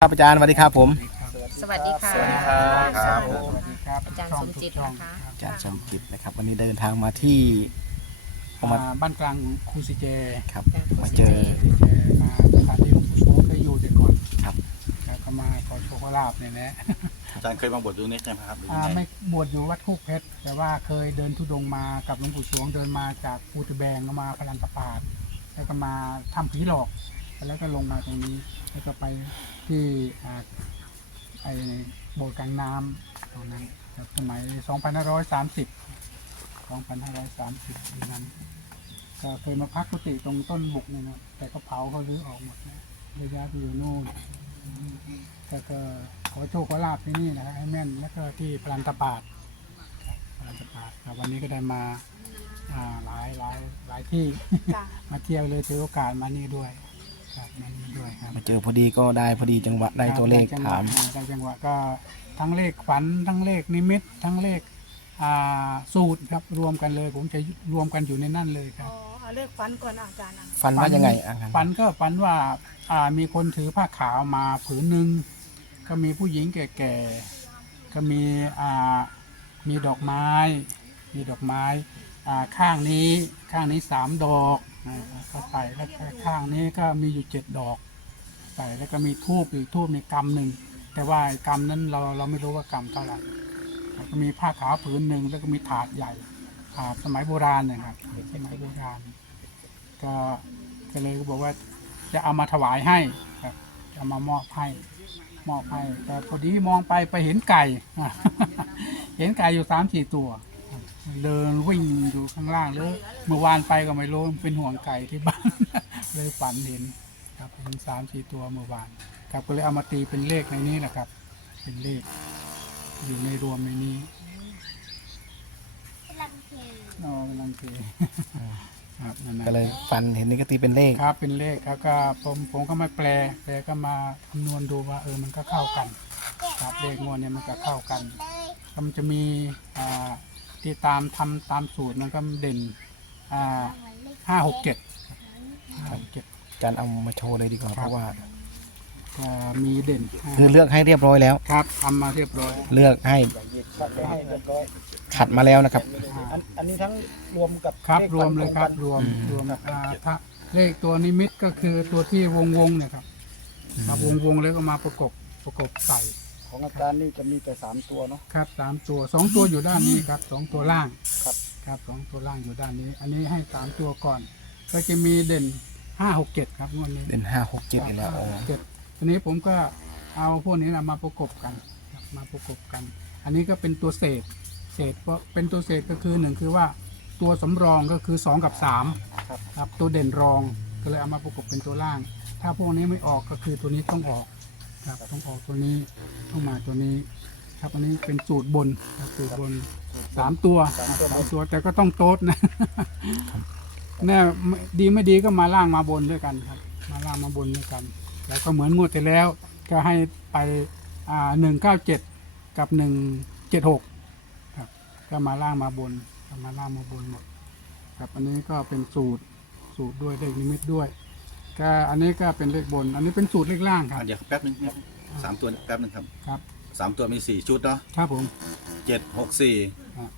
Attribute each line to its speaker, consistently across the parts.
Speaker 1: ครับอาจารย์สวัสดีครับผม
Speaker 2: สวัสดีค่ะ
Speaker 3: สวัสดีครับ
Speaker 2: สวัสดีครับอาจารย์สมจิตนะคะ
Speaker 1: อาจารย์สมจิตนะครับวันนี้เดินทางมาที่
Speaker 3: บ้านกลางครูซิเจ
Speaker 1: ครับมาเจอ
Speaker 3: มาสถานที่หลวงปู่โชคเคยอยู่แต่ก่อน
Speaker 1: ครับ
Speaker 3: แล้วก็มาขอโชคลาภเนี่ยแหละ
Speaker 4: อาจารย์เคยมาบวชตรงนี้ใช่ไหมครับหรือยัง
Speaker 3: ไม่
Speaker 4: ไง
Speaker 3: บวชอยู่วัดคูกเพชรแต่ว่าเคยเดินธุดงค์มากับหลวงปู่สวงเดินมาจากภูตะแบงก็มาพลันตะปาดแล้วก็มาถ้ำผีหลอกแล้วก็ลงมาตรงนี้แล้วก็ไปที่ไอ้โบสถ์กลางน้ำตรงนั้นครับสมัย 2530นั้นก็เคยมาพักกุฏิตรงต้นบุกเนี่ยนะแต่ก็เผาเขารื้อออกหมดนะระยะไปอยู่นู่นแต่ก็ขอโชคขอลาภที่นี่นะครับให้แม่นแล้วก็ที่พลันตะปาดครับพลันตะปาดครับวันนี้ก็ได้มาหลายที่ มาเที่ยวเลยถือโอกาสมานี่ด้วยครับมานี่ด้วยครับ
Speaker 1: มาเจอพอดีก็ได้พอดีจังหวะได้ตัวเลขถาม
Speaker 3: ได้จังหวะก็ทั้งเลขฝันทั้งเลขนิมิตทั้งเลขสูตรครับรวมกันเลยผมจะรวมกันอยู่ในนั่นเลยครับ
Speaker 5: อ๋อเอาเลขฟันก่อนอาจารย์
Speaker 1: ฟันว่ายังไงอ่ะครับ
Speaker 3: ฝันก็ฝันว่ามีคนถือผ้าขาวมาผืนหนึ่งก็มีผู้หญิงแก่ๆก็มีดอกไม้ข้างนี้3 ดอกก็ใส่แล้วก็ข้างนี้ก็มีอยู่7 ดอกใส่แล้วก็มีทูบอีกทูบในกำหนึ่งแต่ว่ากำนั้นเราไม่รู้ว่ากำเท่าไหร่แล้วก็มีผ้าขาวผืนหนึ่งแล้วก็มีถาดใหญ่ถาดสมัยโบราณนะครับสมัยโบราณก็เลยบอกว่าจะเอามาถวายให้ครับจะเอามามอบให้แต่พอดีมองไปเห็นไก่ เห็นไก่อยู่3-4 ตัวเดินวิ่งอยู่ข้างล่างเลยเมื่อวานไปก็ไม่รู้เป็นห่วงไก่ที่บ้าน เลยฝันเห็นครับเห็น3-4 ตัวเมื่อวานครับก็เลยเอามาตีเป็นเลขในนี้แหละครับ เป็นเลขอยู่ในรวมในนี้อ๋อกำลังเทครับนั่นนะ
Speaker 1: ก็เลยฟันเห็นนี่ก็ตีเป็นเลข
Speaker 3: ครับเป็นเลขครับก็ผมก็มาแปลก็มาคำนวณดูว่ามันก็เข้ากันครับเลขงวดเนี่ยมันก็เข้ากันก็มันจะมีที่ตามสูตรมันก็เด่น5-6-7
Speaker 1: อาจารย์เอามาโชว์เลยดีกว่าเพราะว่า
Speaker 3: มีเด่น
Speaker 1: คือเลือกให้เรียบร้อยแล้ว
Speaker 3: ครับทำมาเรียบร้อย
Speaker 1: เลือกให้
Speaker 5: ให้เรียบร้อย
Speaker 1: ขัดมาแล้วนะครับ
Speaker 5: อันนี้ทั้งรวมกับ
Speaker 3: ครับ
Speaker 5: ข
Speaker 3: รวมเลยครับ
Speaker 5: ตงกัน
Speaker 3: รวมถ้าเลขตัวนิมิตก็คือตัวที่วงเนี่ยครับครับวงแล้วก็มาประกบใส่
Speaker 5: ของอาจารย์นี่จะมีแต่3 ตัวเนาะ
Speaker 3: ครับ3 ตัว2 ตัวอยู่ด้านนี้ครับ2 ตัวล่าง
Speaker 5: ครับ
Speaker 3: ครับ2 ตัวล่างอยู่ด้านนี้ อันนี้ให้3 ตัวก่อน ก็จะมีเด่น5-6-7ครับงวดนี้
Speaker 1: เป็น5-6-7อีกแล้ว
Speaker 3: 7ทีนี้ผมก็เอาพวกนี้นะมาประกบกันครับมาประกบกัน อันนี้ก็เป็นตัวเศษก็เป็นตัวเศษก็คือ1คือว่าตัวสำรองก็คือ2 กับ 3ครับตัวเด่นรองก็เลยเอามาประกบเป็นตัวล่าง ถ้าพวกนี้ไม่ออกก็คือตัวนี้ต้องออกครับต้องออกตัวนี้ต้องมาตัวนี้ครับอันนี้เป็นสูตรบนครับสูตรบน3 ตัว3 ตัวแต่ก็ต้องโต๊ดนะแน่ดีไม่ดีก็มาล่างมาบนด้วยกันครับมาล่างมาบนด้วยกัน แล้วก็เหมือนงวดที่แล้วก็ให้ไป197กับ176ครับก็มาล่างมาบนหมดครับอันนี้ก็เป็นสูตรด้วยเลขนิมิตด้วยก็อันนี้ก็เป็นเลขบน อันนี้เป็นสูตรเลขล่างครับ
Speaker 4: เดี๋ยวแป๊บนึงครับ3 ตัวแป๊บนึงครับ
Speaker 3: ครับ
Speaker 4: 3 ตัวมี4 ชุดเนาะ
Speaker 3: ครับผม
Speaker 4: 7-6-4
Speaker 3: ครับ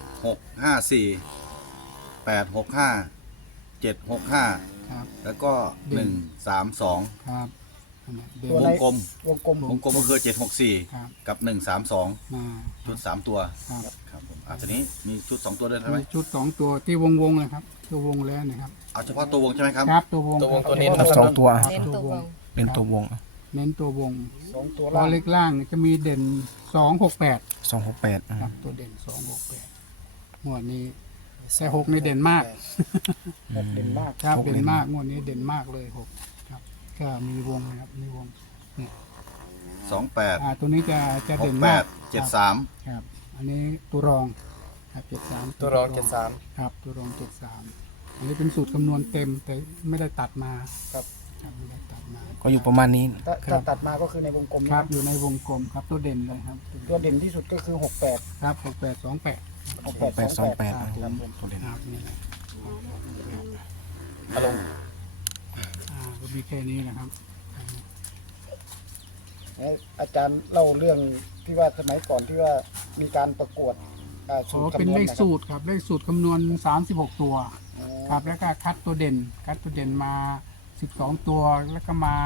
Speaker 4: 6-5-4 8-6-5 7-6-5
Speaker 3: ครับ
Speaker 4: แล้วก็1-3-2
Speaker 3: ครับเดี๋ยว
Speaker 4: วงกลม
Speaker 5: วงกลม
Speaker 4: วงกลมก็คือ
Speaker 3: ครับ
Speaker 4: 7-6-4 กับ 1-3-2
Speaker 3: มา
Speaker 4: ชุด 3 ตัวครับผมทีนี้มีชุด 2 ตัวด้วยใช่ไหม
Speaker 3: มีชุด2 ตัวที่วงนะครับตัววงแล้วนะครับ
Speaker 4: เอาเฉพาะตัววงใช่ไหมครับ
Speaker 3: ครับตัววง
Speaker 5: ตัวนี้
Speaker 1: ครับ2 ตัว
Speaker 2: เน้นตัววง
Speaker 1: เป็นตัววง
Speaker 3: เน้นตัววง
Speaker 5: 2 ตัว
Speaker 3: ตัว
Speaker 5: ล่าง
Speaker 3: เลขล่างจะมีเด่น268
Speaker 1: 268
Speaker 3: ครับตัวเด่น268งวดนี้แต่6ในเด่นมาก
Speaker 5: เด่นมาก
Speaker 3: ครับ
Speaker 1: หก
Speaker 3: เด่
Speaker 1: เด่
Speaker 3: น
Speaker 1: น
Speaker 3: มากงวดนี้เด่นมากเลย6ครับก็มีวงนะครับมีวงเนี่ย
Speaker 4: 28
Speaker 3: ตัวนี้จะเด่นมาก
Speaker 4: 68 73
Speaker 3: ครับอันนี้ตัวรองครับ73ตัวรองครับตัวรอง73อันนี้เป็นสูตรคำนวณเต็มแต่ไม่ได้ตัดมา
Speaker 5: ครับ
Speaker 3: ไม่ได้ตัดมา
Speaker 1: ก็อยู่ประมาณนี้
Speaker 5: ถ้าตัดมาก็คือในวงกลม
Speaker 3: ค
Speaker 5: นะ
Speaker 3: รับอยู่ในวงกลมครับตัวเด่นเลยครับ
Speaker 5: ตัวเด่นที่สุดก็คือ68
Speaker 3: ครับ6828
Speaker 1: 828
Speaker 3: ครับผม
Speaker 1: ตัวเด่น
Speaker 3: ครับนี่แหละ
Speaker 5: อารมณ์
Speaker 3: ก็มีแค่นี้นะครับ
Speaker 5: อาจารย์เล่าเรื่องที่ว่าสมัยก่อนที่ว่ามีการประกวดสู
Speaker 3: อ๋อ
Speaker 5: ตร
Speaker 3: เป็น
Speaker 5: คำนวณ
Speaker 3: เลข
Speaker 5: นะครับ
Speaker 3: สูตรครับเลขสูตรคำนวณ 36 ตัว
Speaker 5: อ๋อ
Speaker 3: ครับแล้วก็คัดตัวเด่นมา 12 ตัวแล้วก็มา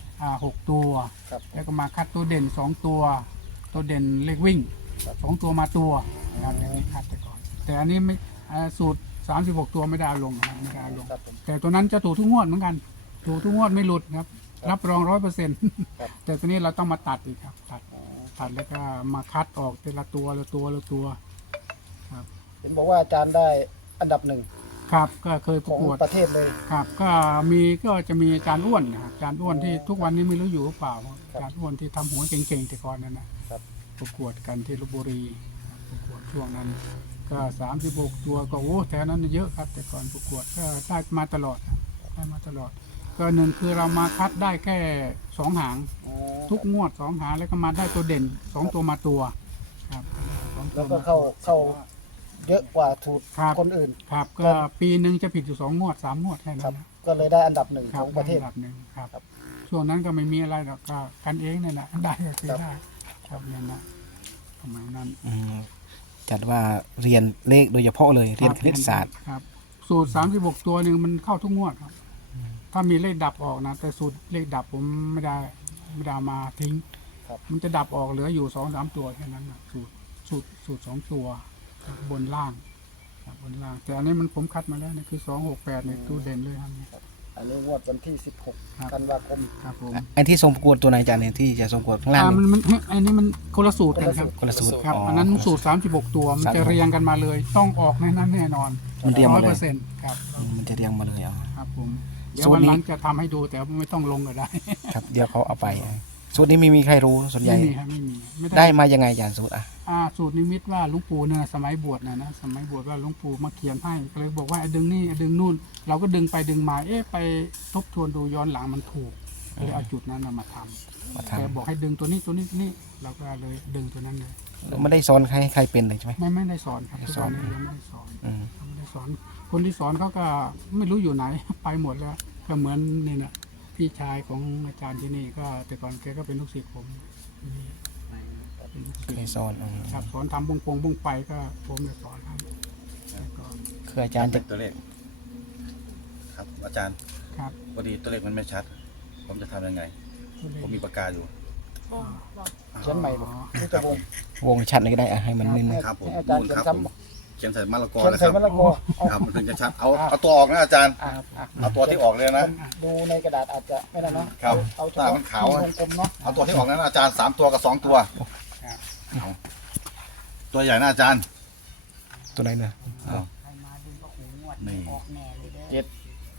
Speaker 3: 6 ตัว
Speaker 5: ครับ
Speaker 3: แล้วก็มาคัดตัวเด่น 2 ตัว ตัวเด่นเลขวิ่ง 2 ตัวมาตัวครับอย่างนี้คัดไปก่อน แต่อันนี้ไม่สูตร 36 ตัวไม่ได้เอาลงนะครับไม่ได้เอาลง
Speaker 5: ครับผม
Speaker 3: แต่ตัวนั้นจะถูกทุกงวดเหมือนกัน ถูกทุกงวดไม่หลุดครับ รับรอง 100%
Speaker 5: ครับ
Speaker 3: แต่ตัวนี้เราต้องมาตัดอีกครับ ตัด
Speaker 5: อ๋อ
Speaker 3: แล้วก็มาคัดออกแต่ละตัวละตัวละตัว
Speaker 5: เห็นบอกว่าอาจารย์ได้อันดับหนึ่ง
Speaker 3: ครับก็เคยป
Speaker 5: ข
Speaker 3: ระ
Speaker 5: อง
Speaker 3: กวด
Speaker 5: ประเทศเลย
Speaker 3: ครับก็จะมีอาจารย์อ้วนนะครับอาจารย์อ้วนที่ทุกวันนี้ไม่รู้อยู่หรือเปล่าอาจารย์อ้วนที่ทำหัวเก่งๆแต่ก่อนนั้นนะครับ ประกวดกันที่ลพบุรีครับประกวดช่วงนั้นก็36 ตัวก็โอ้แต่นั้นเยอะครับ แต่ก่อนประกวดก็ได้มาตลอดครับได้มาตลอด ก็หนึ่งคือเรามาคัดได้แค่2 หาง
Speaker 5: อ๋อ
Speaker 3: ทุกงวด2 หางแล้วก็มาได้ตัวเด่น2 ตัวมาตัวครับสองตั
Speaker 5: แล้ว วก็เข้าเยอะกว่าถูก
Speaker 3: ครับ
Speaker 5: คนอื่น
Speaker 3: ครับก็ปีหนึ่งจะผิดอยู่2 งวด 3 งวดแค่
Speaker 5: ค
Speaker 3: นั้
Speaker 5: รับ
Speaker 3: นนะ
Speaker 5: ก็เลยได้อันดับหนึ่ง
Speaker 3: ค
Speaker 5: ข
Speaker 3: รับ
Speaker 5: องประเทศ
Speaker 3: ได้อันดับหนึ่งครับ
Speaker 5: ครับ
Speaker 3: ช่วงนั้นก็ไม่มีอะไรหรอกก็กันเองเนี่ยนะได้ก็คือได้ครับเนี่ยนะประมาณนั้น
Speaker 1: จัดว่าเรียนเลขโดยเฉพาะเลยเรียนคณิตศาสตร์
Speaker 3: ครับ สูตร 36 ตัวหนึ่งมันเข้าทุกงวดครับ ถ้ามีเลขดับออกนะ แต่สูตรเลขดับผมไม่ได้เอามาทิ้ง
Speaker 5: ครับ
Speaker 3: มันจะดับออกเหลืออยู่2-3 ตัวแค่นั้นนะสูตร2 ตัวครับบนล่างครับบนล่าง แต่อันนี้มันผมคัดมาแล้วนะคือ268เนี่ยตัวเด่นเลยครับเนี่ย
Speaker 5: อันนี้งวดวันที่
Speaker 3: ครับ
Speaker 5: 16 ธันวาคม
Speaker 3: ครับผม
Speaker 1: ไอ้ที่ทรงประกวดตัวไหนอาจารย์เนี่ยที่จะทรงประกวดข้างล่าง
Speaker 3: มันอันนี้มันคนละสูตรกันครับ
Speaker 1: คนละสูตร
Speaker 3: ครับ
Speaker 1: อ๋ออั
Speaker 3: อันนั้นสูตร 36 ตัว มันจะ
Speaker 1: 36
Speaker 3: เรียงกันมาเลย ต้องออกในนั้นแน่นอน
Speaker 1: มันเรียงมาเลย
Speaker 3: 100%ครับ
Speaker 1: มันจะเรียงมาเลยอ๋อ
Speaker 3: ครับผมเดี๋ยว
Speaker 1: สูตร
Speaker 3: วัน
Speaker 1: นี้
Speaker 3: หลังจะทำให้ดูแต่ไม่ต้องลงก็ได้
Speaker 1: ครับเดี๋ยวเขาเอาไปสูตรนี้ไม่มีใครรู้ส่วนใหญ่
Speaker 3: ไม่มีครับไม่มีไม่
Speaker 1: ได้มายังไงอาจารย์สูตรอ่ะ
Speaker 3: สูตรนิมิตว่าหลวงปู่เนี่ยสมัยบวชนะสมัยบวชว่าหลวงปู่มาเขียนให้ก็เลยบอกว่าไอ้ดึงนี่ไอ้ดึงนู่น เราก็ดึงไปดึงมาไปทบทวนดูย้อนหลังมันถูกก็เลยเอาจุดนั้นน่ะมาทำ
Speaker 1: มาท
Speaker 3: แต่บอกให้ดึงตัวนี้เราก็เลยดึงตัวนั้นเลย
Speaker 1: ำไม่ได้สอนให้ใครเป็นเลยใช่ไหม
Speaker 3: ไม่ได้สอนครับ
Speaker 1: ไม่
Speaker 3: ทุก
Speaker 1: สอ
Speaker 3: วัน นนี้ยังไม่ได้สอน
Speaker 1: อืม
Speaker 3: ไม่ได้สอน คนที่สอนเขาก็ไม่รู้อยู่ไหน ไปหมดแล้ว ก็เหมือนนี่นะพี่ชายของอาจารย์ที่นี่ก็แต่ก่อนแกก็เป็นลูกศิษย์ผมที่นี่เป็นลูกศิษ
Speaker 1: เคย
Speaker 3: ย์
Speaker 1: สอนอืม
Speaker 3: ครับสอนทำบงไปก็ผมจะสอนให้แต่ก่อน
Speaker 1: คืออาจารย์จะ
Speaker 4: ตัวเลข ครับอาจารย์
Speaker 3: ครับ
Speaker 4: พอดีตัวเลขมันไม่ชัด ผมจะทำยังไง ผมมีปากกาอยู่
Speaker 5: เขียนใหม่บอกนี่จะวง
Speaker 1: วงชัดเลยก็ได้อ่ะให้มันนิ่ง
Speaker 4: ครับผม
Speaker 5: ให้อาจารย์
Speaker 4: นู่น
Speaker 5: เขีย
Speaker 4: คน รับ
Speaker 5: ซ้ำ
Speaker 4: ผมเขียนใส่มะละกอ
Speaker 5: เขียน
Speaker 4: นะค
Speaker 5: ใส่
Speaker 4: รับ
Speaker 5: มะละกอเอา
Speaker 4: ครับมันถึงจะชัดเอาตัวออกนะอาจารย์
Speaker 5: อ่ะอ่ะ
Speaker 4: เอาตัวที่ออกเลยนะ
Speaker 5: ดูในกระดาษอาจจะไม่ได้เนาะ
Speaker 4: ครับ
Speaker 5: เอาเฉ
Speaker 4: ตา
Speaker 5: พาะ
Speaker 4: มันขาว
Speaker 5: ที่วงกลมเนาะ
Speaker 4: เอาตัวที่ออกนั้นอาจารย์3 ตัวกับ2 ตัว
Speaker 3: ครับ
Speaker 4: เอาตัวใหญ่นะอาจารย์
Speaker 1: ตัวไหนเนี่ย
Speaker 4: เอานี่
Speaker 5: เจ็ด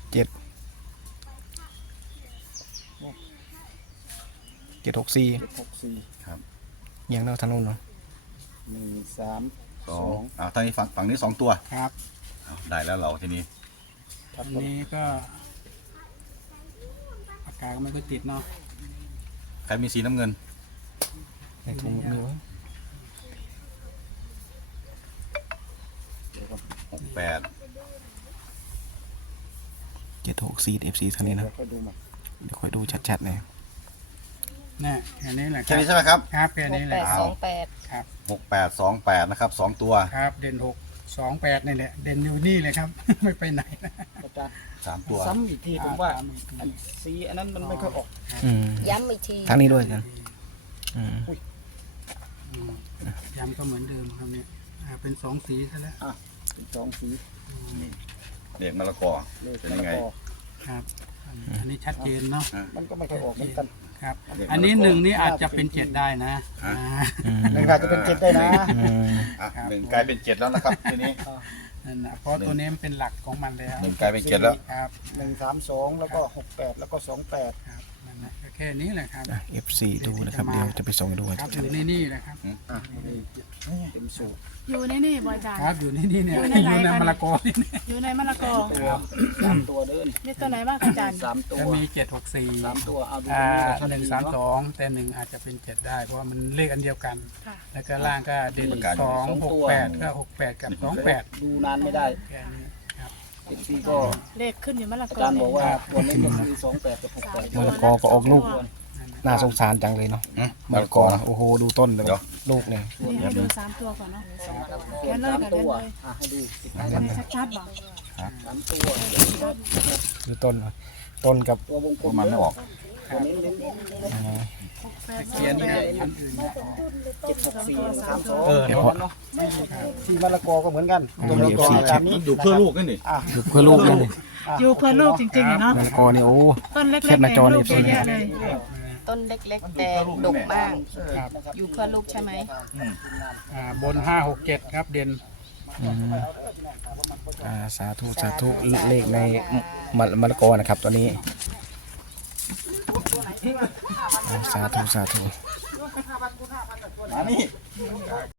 Speaker 1: 764
Speaker 5: 764
Speaker 4: ครับ
Speaker 1: ยังเนาะทางนู้นเนาะ
Speaker 5: 1 3
Speaker 4: 2ทางนี้ฝั่งนี้2 ตัว
Speaker 3: ครับ
Speaker 4: เอาได้แล้วเราทีนี้
Speaker 5: ครับ
Speaker 3: อันนี้ก็ปากกาก็ไม่ค่อยติดเนาะ
Speaker 4: ใครมีสีน้ำเงิน
Speaker 1: ในถุงมือ
Speaker 4: 68
Speaker 1: 764 FC ทางนี้นะ
Speaker 5: เดี๋ยวค่อยดูใหม่
Speaker 1: เดี๋ยวค่อยดูชัดๆเลย
Speaker 3: นี่แค่นี้แหละค
Speaker 4: แค่
Speaker 3: รับ
Speaker 4: นี้ใช่ไหมครับ
Speaker 3: ครับแค่นี้แหละ
Speaker 2: 6828
Speaker 3: ครับ
Speaker 4: 6828นะครับ2 ตัว
Speaker 3: ครับเด่น628นี่แหละเด่นอยู่นี่เลยครับ ไม่ไปไหนนะ
Speaker 5: อาจารย์
Speaker 4: 3 ตัว
Speaker 5: ซ้ำอีกทีผมว่า
Speaker 3: ตามอีกที
Speaker 5: อันสีอันนั้นมันไม่ค่อยออก
Speaker 1: อืม
Speaker 2: ย้ำอีกที
Speaker 1: ทางนี้ด้วยกันอืม
Speaker 3: อืมย้ำก็เหมือนเดิมครับเนี่ยเป็น2 สีซะแล้ว
Speaker 5: เป็นสองสี
Speaker 4: เลขมะละกอ
Speaker 5: เลข
Speaker 4: เป็นยังไง
Speaker 5: มะละกอ
Speaker 3: ครับอันนี้ชัดเจนเนาะ
Speaker 5: มันก็ไม่ค่อยออกเหมือนกัน
Speaker 3: ครับ
Speaker 4: เลขมะละกออั
Speaker 3: อันนี้1นี่อาจจะเป็น7ได้นะ
Speaker 4: ฮะ
Speaker 1: อืม
Speaker 5: หนึ่งอาจจะเป็นเจ็ดได้นะ
Speaker 1: อืม
Speaker 4: อ่ะหนึ่งกลายเป็น7แล้วนะครับทีนี้
Speaker 3: นั่นนะเพราะตัวนี้มันเป็นหลักของมันแล้ว
Speaker 4: หนึ่งกลายเป็น7แล้ว
Speaker 3: ครับ
Speaker 5: 1 3 2 แล้วก็ 68 แล้วก็ 28
Speaker 3: ครับนั่นนะก็แค่นี้แหละครับ
Speaker 1: อ่ะ FC ดูนะครับเดี๋ยวจะไปส่งให้ดู
Speaker 3: ครั
Speaker 1: ชั
Speaker 3: บ
Speaker 1: ด
Speaker 3: อยู่ในนี่แหละครับ
Speaker 5: อ่ะนี่เต็มสูตร
Speaker 6: อยู่ในนี่บอยจาน
Speaker 3: ครับอยู่ในนี่เนี่ย
Speaker 6: อยู่ใน
Speaker 3: อยู่ใน
Speaker 6: ไหน
Speaker 3: มะละกอนี่เนี่ย
Speaker 6: อยู่ในมะละกอ
Speaker 5: ตัว3 ตัวเดิน
Speaker 6: นี่ตัวไหนบ้างอาจารย์
Speaker 5: 3 ตัว
Speaker 3: จะมี764
Speaker 5: 3 ตัวเอาดูตรงนี้ชัด
Speaker 3: หนึ่ง
Speaker 5: ดี
Speaker 3: สาม
Speaker 5: เนาะ
Speaker 3: สองแต่1อาจจะเป็น7ได้เพราะว่ามันเลขอันเดียวกัน
Speaker 6: ค่ะ
Speaker 3: แล้วก็ล่างก็เด่น268ก็68กับ28
Speaker 5: ดูนานไม่ได้
Speaker 3: แค่นี้ครับ
Speaker 5: เด็กพี่ก็
Speaker 6: เลขขึ้นอยู่มะละ
Speaker 5: อาก จารย์บอกว่าตัวนี้ก็คือ28 กับ
Speaker 1: ๆมะละกอก็ออกลูกน่าสงสารจังเลยเนาะ
Speaker 4: มะละกอนะ
Speaker 1: โอ้โหดูต้นเลย
Speaker 4: เดี๋ยว
Speaker 1: ลูกเนี่ย
Speaker 6: นี่ให้ดู3 ตัวก่อนเนาะเขียนเลยกับเขียนเลย
Speaker 5: ให้ดู
Speaker 6: อันนี้ชัดๆบอก
Speaker 5: 3 ตัว
Speaker 1: ดูต้นกับ
Speaker 5: ตัววงกลม
Speaker 4: มันไม่ออก
Speaker 5: ตัวเน้น
Speaker 3: เขียนเนี่ยอันอื่นเนี่ย
Speaker 5: 764 32
Speaker 1: เดี๋ยวพอ
Speaker 5: เนาะที่มะละกอก็เหมือนกันตัวมะละกอตามนี้
Speaker 4: มันอยู่เพื่อลูกนี่นี่
Speaker 1: ดูเพื่อลูกนั่นเลย
Speaker 6: อยู่เพื่อลูกจริงๆเนาะ
Speaker 1: มะละกอนี่โอ้
Speaker 6: ต้นเล็ก
Speaker 1: แคป
Speaker 6: ๆ
Speaker 1: หน้าจอนี่
Speaker 6: ลูกเยอะแยะเลย
Speaker 2: ต้นเล็กๆ แต่ดกมาก
Speaker 3: ครับ
Speaker 2: อยู่เพื่อลูกใช่ไหม
Speaker 3: บน5 6 7ครับเด่น
Speaker 1: อืมสาธุเลขในมะละกอนะครับตัวนี้สาธุ
Speaker 4: มานี่